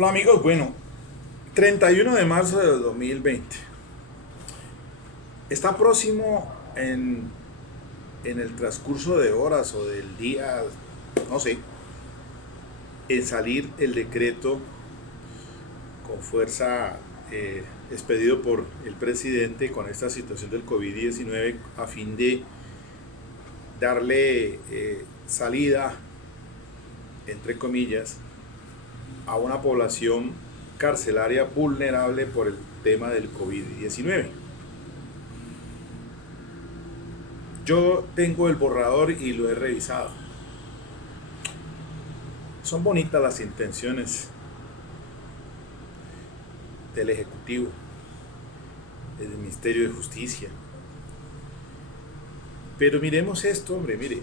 Hola amigos, bueno, 31 de marzo de 2020. Está próximo en el transcurso de horas o del día, no sé, en salir el decreto con fuerza expedido por el presidente con esta situación del COVID-19 a fin de darle salida, entre comillas, a una población carcelaria vulnerable por el tema del COVID-19. Yo tengo el borrador y lo he revisado. Son bonitas las intenciones del Ejecutivo, del Ministerio de Justicia. Pero miremos esto, hombre, mire.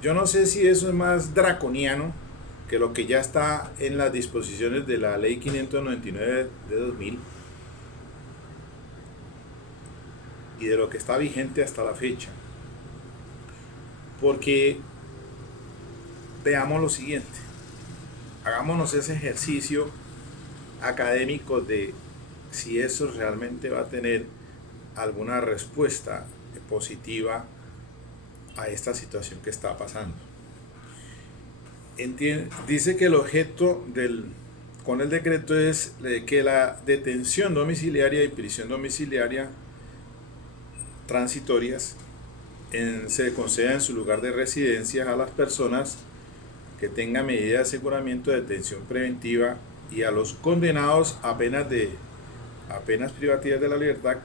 Yo no sé si eso es más draconiano que lo que ya está en las disposiciones de la Ley 599 de 2000 y de lo que está vigente hasta la fecha. Porque veamos lo siguiente. Hagámonos ese ejercicio académico de si eso realmente va a tener alguna respuesta positiva a esta situación que está pasando. Dice que el objeto con el decreto es que la detención domiciliaria y prisión domiciliaria transitorias se conceda en su lugar de residencia a las personas que tengan medidas de aseguramiento de detención preventiva y a los condenados a penas privativas de la libertad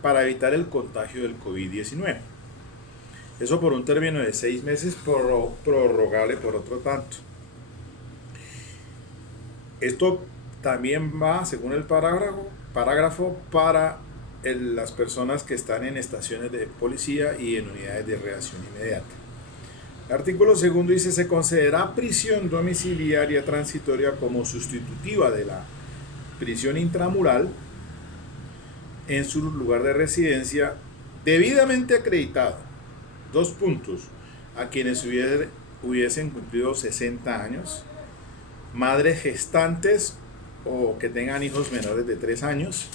para evitar el contagio del COVID-19. Eso por un término de 6 meses prorrogable por otro tanto. Esto también va, según el parágrafo para las personas que están en estaciones de policía y en unidades de reacción inmediata. El artículo segundo dice: se concederá prisión domiciliaria transitoria como sustitutiva de la prisión intramural en su lugar de residencia debidamente acreditado. 2 puntos. A quienes hubiesen cumplido 60 años, madres gestantes o que tengan hijos menores de 3 años,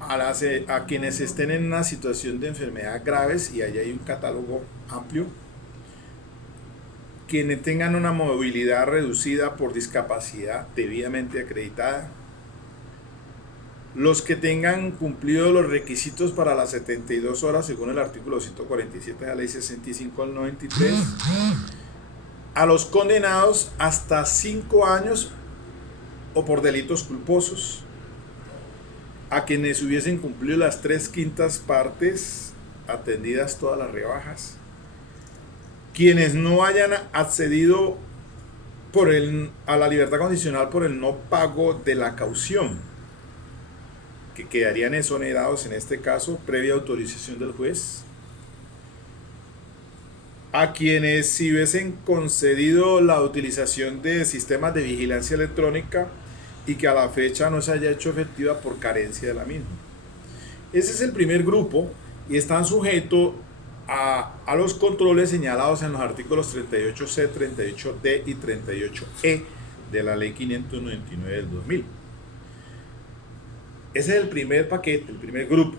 a quienes estén en una situación de enfermedad graves, y allí hay un catálogo amplio, quienes tengan una movilidad reducida por discapacidad debidamente acreditada, los que tengan cumplido los requisitos para las 72 horas según el artículo 147 de la ley 65 del 93, a los condenados hasta 5 años o por delitos culposos, a quienes hubiesen cumplido las 3/5 partes atendidas todas las rebajas, quienes no hayan accedido a la libertad condicional por el no pago de la caución, que quedarían exonerados en este caso previa autorización del juez, a quienes si hubiesen concedido la utilización de sistemas de vigilancia electrónica y que a la fecha no se haya hecho efectiva por carencia de la misma. Ese es el primer grupo y están sujetos a los controles señalados en los artículos 38C, 38D y 38E de la ley 599 del 2000. Ese es el primer paquete, el primer grupo.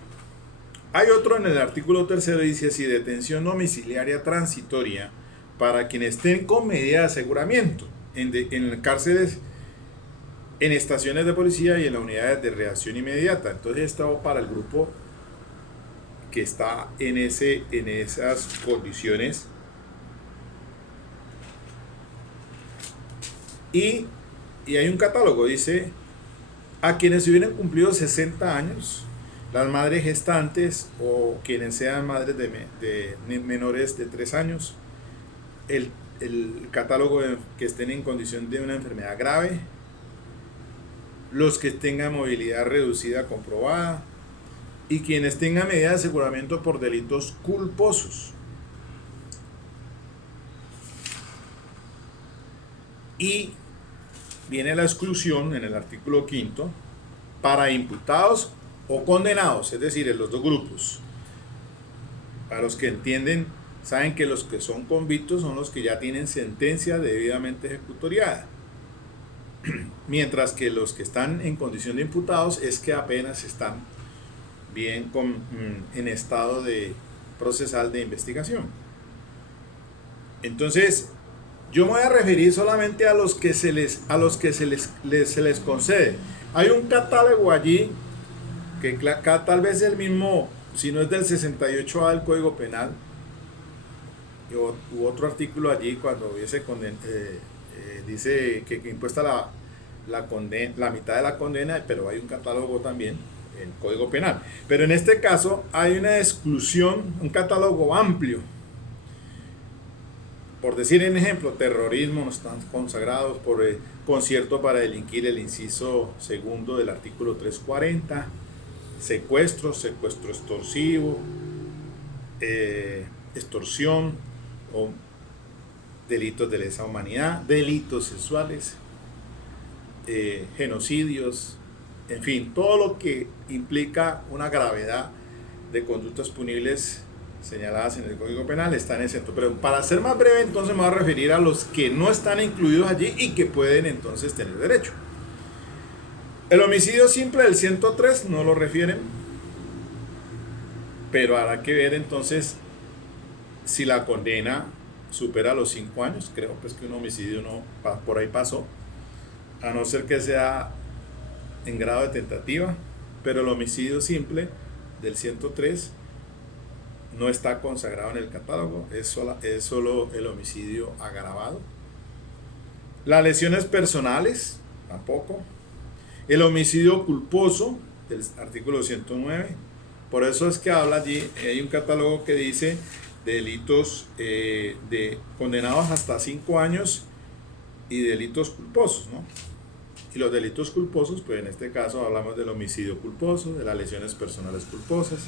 Hay otro en el artículo 3, dice así: detención domiciliaria transitoria para quienes estén con medida de aseguramiento en cárceles, en estaciones de policía y en las unidades de reacción inmediata. Entonces esto para el grupo que está en esas condiciones. Y hay un catálogo, dice: a quienes hubieran cumplido 60 años, las madres gestantes o quienes sean madres de menores de 3 años, el catálogo que estén en condición de una enfermedad grave, los que tengan movilidad reducida comprobada y quienes tengan medida de aseguramiento por delitos culposos. Y viene la exclusión en el artículo 5 para imputados o condenados, es decir, en los 2 grupos. Para los que entienden, saben que los que son convictos son los que ya tienen sentencia debidamente ejecutoriada. Mientras que los que están en condición de imputados es que apenas están bien en estado de procesal de investigación. Entonces, yo me voy a referir solamente a los que se les concede. Hay un catálogo allí que tal vez el mismo, si no es del 68A del Código Penal, u otro artículo allí cuando dice que impuesta la mitad de la condena, pero hay un catálogo también en el Código Penal. Pero en este caso hay una exclusión, un catálogo amplio. Por decir en ejemplo, terrorismo no están consagrados, por concierto para delinquir, el inciso segundo del artículo 340, secuestro extorsivo, extorsión o delitos de lesa humanidad, delitos sexuales, genocidios, en fin, todo lo que implica una gravedad de conductas punibles señaladas en el Código Penal están exentos. Pero para ser más breve, entonces me voy a referir a los que no están incluidos allí y que pueden entonces tener derecho. El homicidio simple del 103 no lo refieren, pero habrá que ver entonces si la condena supera los 5 años. Creo pues que un homicidio no por ahí pasó, a no ser que sea en grado de tentativa, pero el homicidio simple del 103 no está consagrado en el catálogo, es solo el homicidio agravado. Las lesiones personales, tampoco. El homicidio culposo, del artículo 109, por eso es que habla allí, hay un catálogo que dice delitos condenados hasta 5 años y delitos culposos, ¿no? Y los delitos culposos, pues en este caso hablamos del homicidio culposo, de las lesiones personales culposas.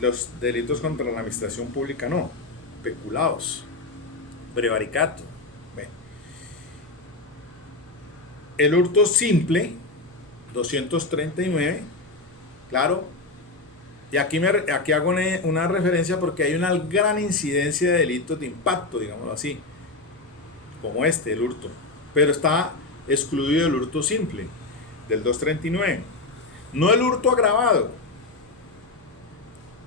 Los delitos contra la administración pública no, peculados, prevaricato. Bueno. El hurto simple, 239, claro, y aquí hago una referencia porque hay una gran incidencia de delitos de impacto, digámoslo así, como el hurto, pero está excluido el hurto simple, del 239, no el hurto agravado.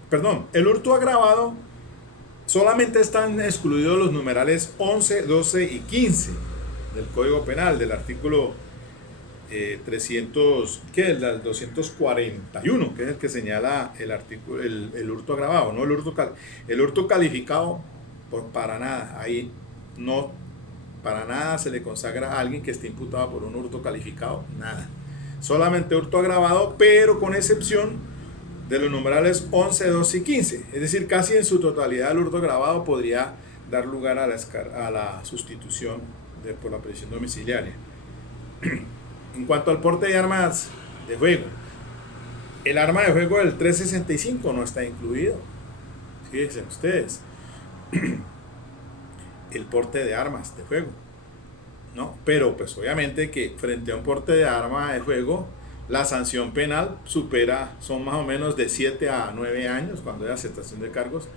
Perdón, el hurto agravado solamente están excluidos los numerales 11, 12 y 15 del Código Penal, del artículo 300, ¿qué es? Del 241, que es el que señala el hurto agravado, no el hurto calificado, para nada, ahí no, para nada se le consagra a alguien que esté imputado por un hurto calificado, nada, solamente hurto agravado, pero con excepción de los numerales 11, 12 y 15, es decir, casi en su totalidad el hurto agravado podría dar lugar a la sustitución por la prisión domiciliaria. En cuanto al porte de armas de fuego, el arma de fuego del 365 no está incluido, fíjense ustedes, el porte de armas de fuego, ¿no? Pero pues obviamente que frente a un porte de arma de fuego, la sanción penal son más o menos de 7 a 9 años, cuando hay aceptación de cargos,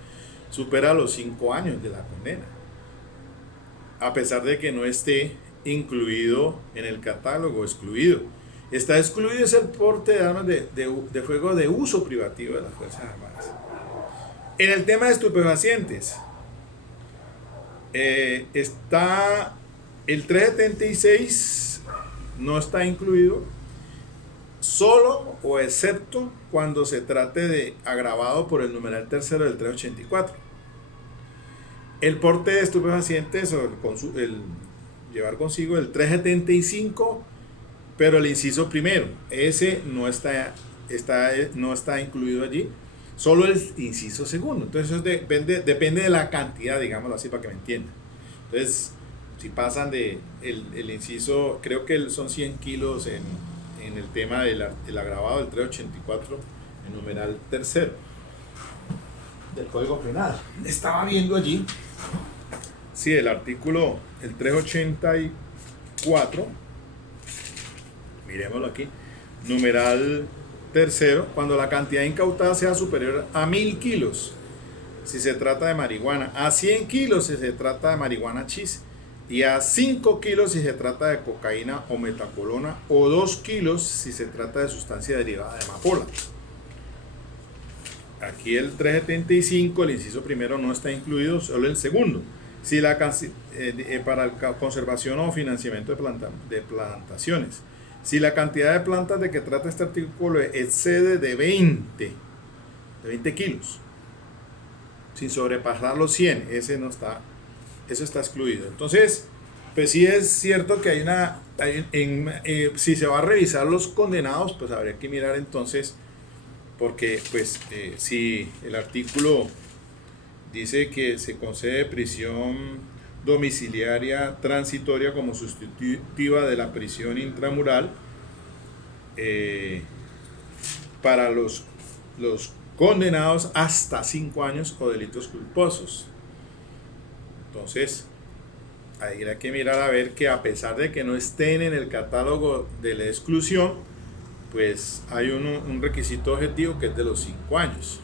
supera los 5 años de la condena, a pesar de que no esté incluido en el catálogo, excluido. Está excluido es el porte de armas de fuego de uso privativo de las Fuerzas Armadas. En el tema de estupefacientes, está el 376, no está incluido, solo o excepto cuando se trate de agravado por el numeral tercero del 384. El porte de estupefacientes o el llevar consigo el 375, pero el inciso primero, ese no está incluido allí, solo el inciso segundo. Entonces eso depende de la cantidad, digámoslo así, para que me entiendan. Entonces, si pasan el inciso, creo que son 100 kilos en el tema del agravado del 384, el numeral tercero del Código Penal. Estaba viendo allí, sí, el artículo, el 384, miremoslo aquí, numeral tercero, cuando la cantidad incautada sea superior a 1000 kilos, si se trata de marihuana, a 100 kilos si se trata de marihuana chis, y a 5 kilos si se trata de cocaína o metacolona, o 2 kilos si se trata de sustancia derivada de amapola. Aquí el 375, el inciso primero, no está incluido, solo el segundo. Si la para la conservación o financiamiento de plantaciones. Si la cantidad de plantas de que trata este artículo excede de 20 kilos, sin sobrepasar los 100, eso está excluido. Entonces, pues sí es cierto que si se va a revisar los condenados, pues habría que mirar entonces, porque pues si el artículo dice que se concede prisión domiciliaria transitoria como sustitutiva de la prisión intramural para los condenados hasta 5 años o delitos culposos. Entonces, ahí hay que mirar a ver que a pesar de que no estén en el catálogo de la exclusión, pues hay un requisito objetivo que es de los 5 años,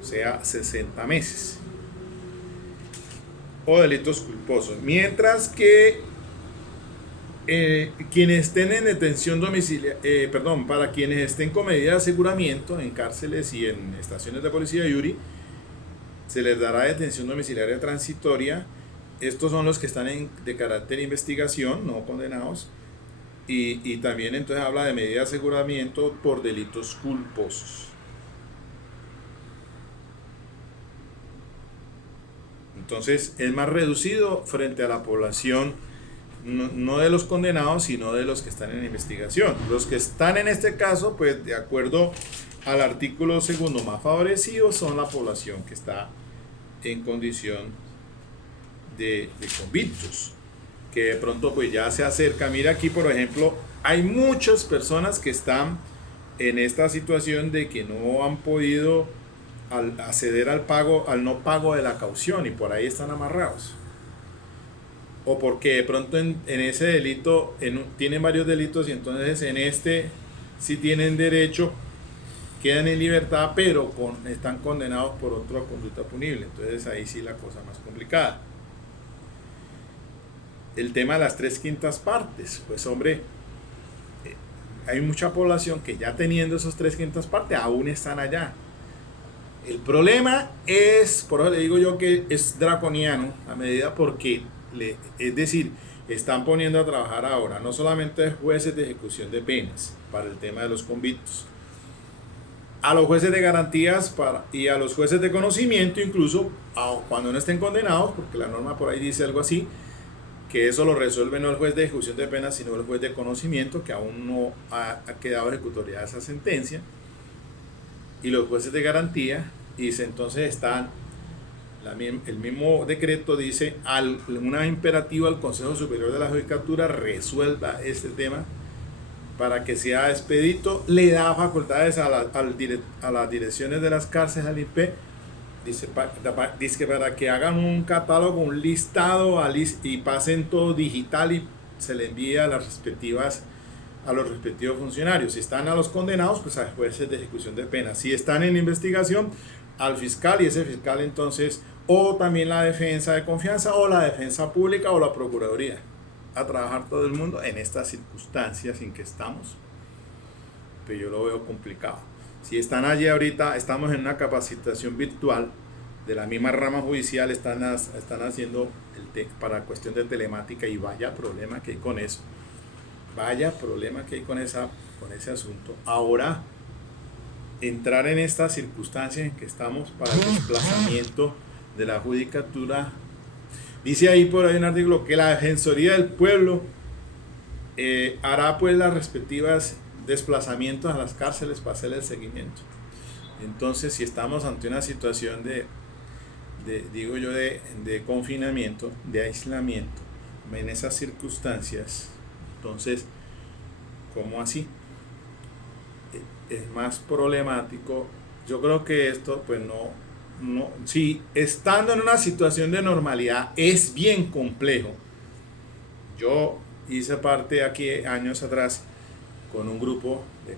o sea, 60 meses. O delitos culposos. Mientras que quienes estén en detención domiciliaria, para quienes estén con medida de aseguramiento en cárceles y en estaciones de policía Yuri, se les dará detención domiciliaria transitoria. Estos son los que están de carácter de investigación, no condenados. Y también entonces habla de medida de aseguramiento por delitos culposos. Entonces es más reducido frente a la población, no de los condenados, sino de los que están en investigación. Los que están en este caso, pues de acuerdo al artículo segundo más favorecido, son la población que está en condición de convictos, que de pronto pues ya se acerca. Mira aquí, por ejemplo, hay muchas personas que están en esta situación de que no han podido acceder al no pago de la caución, y por ahí están amarrados, o porque de pronto en ese delito tienen varios delitos, y entonces en este sí tienen derecho, quedan en libertad, pero están condenados por otra conducta punible. Entonces ahí sí la cosa más complicada. El tema de las 3/5 partes, pues hombre, hay mucha población que ya teniendo esos 3/5 partes aún están allá. El problema es, por eso le digo yo que es draconiano a medida, porque es decir, están poniendo a trabajar ahora no solamente jueces de ejecución de penas para el tema de los convictos, a los jueces de garantías y a los jueces de conocimiento, incluso cuando no estén condenados, porque la norma por ahí dice algo así, que eso lo resuelve no el juez de ejecución de penas, sino el juez de conocimiento, que aún no ha quedado ejecutoria de esa sentencia, y los jueces de garantía. Y entonces el mismo decreto dice una imperativa al Consejo Superior de la Judicatura resuelva este tema para que sea expedito. Le da facultades a las direcciones de las cárceles, al IP, dice que para que hagan un catálogo, un listado y pasen todo digital y se le envía a los respectivos funcionarios. Si están a los condenados, pues a jueces de ejecución de penas. Si están en investigación, al fiscal, y ese fiscal entonces, o también la defensa de confianza, o la defensa pública, o la procuraduría, a trabajar todo el mundo en estas circunstancias en que estamos. Pero yo lo veo complicado. Si están allí ahorita, estamos en una capacitación virtual de la misma rama judicial, están haciendo para cuestión de telemática, y vaya problema que hay con eso. Vaya problema que hay con ese asunto. Ahora, entrar en estas circunstancias en que estamos para el desplazamiento de la judicatura. Dice ahí por ahí un artículo que la Defensoría del Pueblo hará pues las respectivas desplazamientos a las cárceles para hacer el seguimiento. Entonces, si estamos ante una situación de confinamiento, de aislamiento, en esas circunstancias, entonces, ¿cómo así? Es más problemático. Yo creo que esto, pues si estando en una situación de normalidad es bien complejo. Yo hice parte aquí años atrás con un grupo de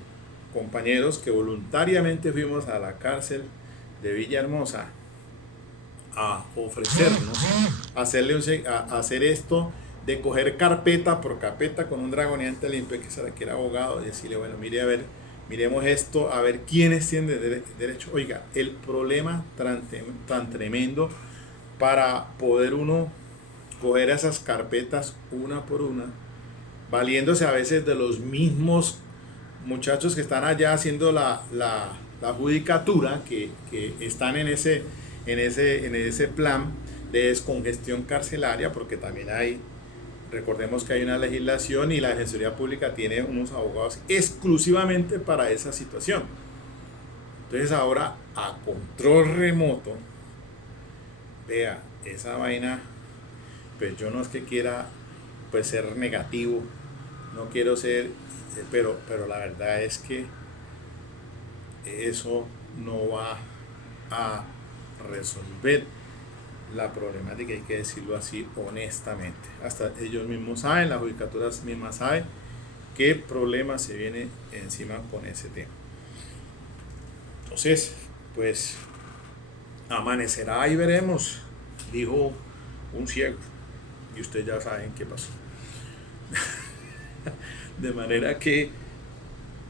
compañeros que voluntariamente fuimos a la cárcel de Villahermosa a ofrecernos a hacer esto de coger carpeta por carpeta con un dragoneante limpio que era abogado y decirle, bueno, mire a ver, miremos esto, a ver quiénes tienen derecho. Oiga, el problema tan tremendo para poder uno coger esas carpetas una por una, valiéndose a veces de los mismos muchachos que están allá haciendo la judicatura, que están en ese plan de descongestión carcelaria, porque también recordemos que hay una legislación y la Defensoría Pública tiene unos abogados exclusivamente para esa situación. Entonces ahora a control remoto, vea, esa vaina, pues yo no es que quiera pues ser negativo, no quiero ser, pero la verdad es que eso no va a resolver la problemática, hay que decirlo así honestamente. Hasta ellos mismos saben, las judicaturas mismas saben qué problema se viene encima con ese tema. Entonces, pues amanecerá y veremos, dijo un ciego, y ustedes ya saben qué pasó. De manera que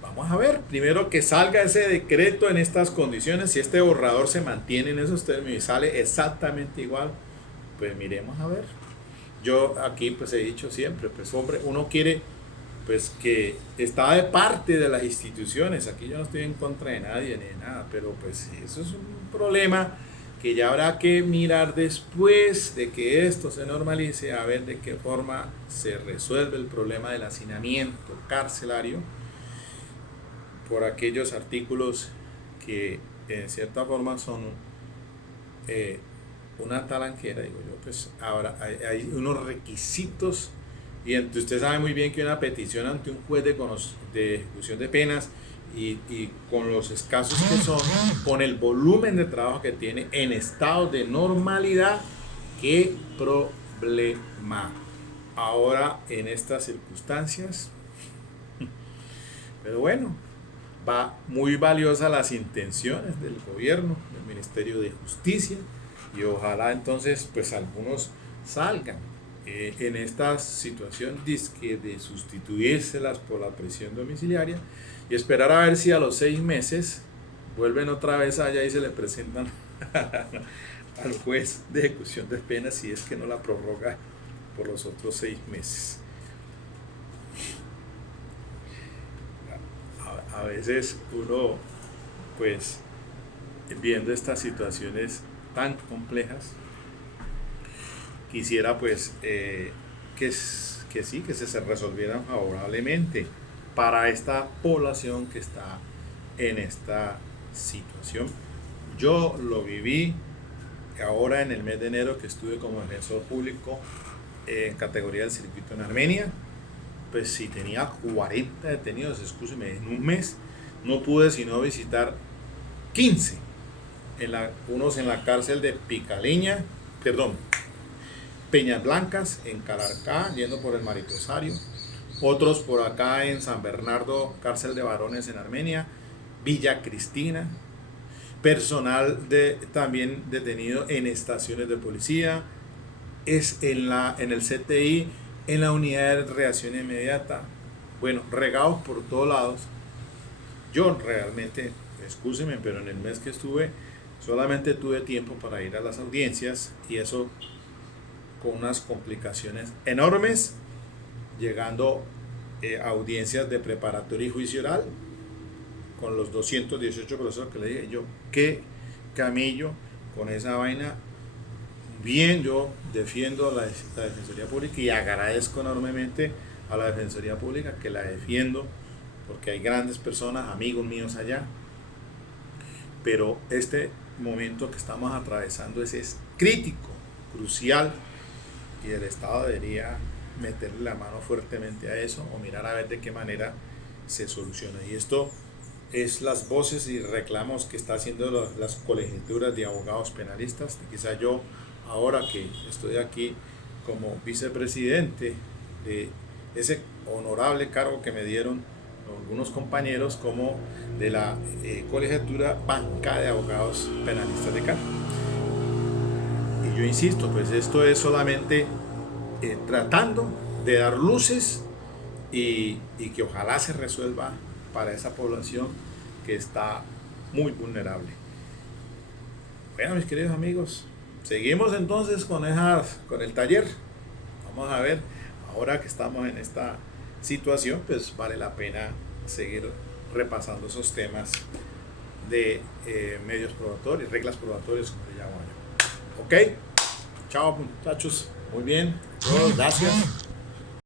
vamos a ver, primero que salga ese decreto en estas condiciones, si este borrador se mantiene en esos términos y sale exactamente igual, pues miremos a ver. Yo aquí pues he dicho siempre, pues hombre, uno quiere pues que está de parte de las instituciones, aquí yo no estoy en contra de nadie ni de nada, pero pues eso es un problema que ya habrá que mirar después de que esto se normalice, a ver de qué forma se resuelve el problema del hacinamiento carcelario por aquellos artículos que en cierta forma son una talanquera, digo yo, pues ahora hay unos requisitos, y usted sabe muy bien que una petición ante un juez de ejecución de penas y con los escasos que son, con el volumen de trabajo que tiene en estado de normalidad, qué problema. Ahora en estas circunstancias, pero bueno, va muy valiosa las intenciones del gobierno, del Ministerio de Justicia, y ojalá entonces pues algunos salgan en esta situación de sustituírselas por la prisión domiciliaria y esperar a ver si a los 6 meses vuelven otra vez allá y se le presentan al juez de ejecución de penas, si es que no la prorroga por los otros 6 meses. A veces uno, pues, viendo estas situaciones tan complejas, quisiera pues que se resolvieran favorablemente para esta población que está en esta situación. Yo lo viví ahora en el mes de enero, que estuve como defensor público en categoría del circuito en Armenia. Pues si tenía 40 detenidos, excúseme, en un mes no pude sino visitar 15, unos en la cárcel de Peñas Blancas, en Calarcá, yendo por el Mariposario, otros por acá en San Bernardo, cárcel de varones en Armenia, Villa Cristina, personal también detenido en estaciones de policía, es en el CTI, en la unidad de reacción inmediata, bueno, regados por todos lados. Yo realmente, excúseme, pero en el mes que estuve solamente tuve tiempo para ir a las audiencias, y eso con unas complicaciones enormes, llegando a audiencias de preparatoria y juicio oral con los 218 procesos que le dije yo, qué camillo con esa vaina. Bien, yo defiendo la Defensoría Pública y agradezco enormemente a la Defensoría Pública que la defiendo, porque hay grandes personas, amigos míos allá, pero este momento que estamos atravesando es crítico, crucial, y el Estado debería meterle la mano fuertemente a eso, o mirar a ver de qué manera se soluciona. Y esto es las voces y reclamos que está haciendo las colegiaturas de abogados penalistas. Quizá yo, ahora que estoy aquí como vicepresidente de ese honorable cargo que me dieron algunos compañeros, como de la colegiatura Banca de Abogados Penalistas de Cali. Y yo insisto, pues esto es solamente tratando de dar luces y que ojalá se resuelva para esa población que está muy vulnerable. Bueno, mis queridos amigos, seguimos entonces con el taller. Vamos a ver, ahora que estamos en esta situación, pues vale la pena seguir repasando esos temas de medios probatorios, reglas probatorias, como le llamo yo. Ok, chao muchachos, muy bien, gracias.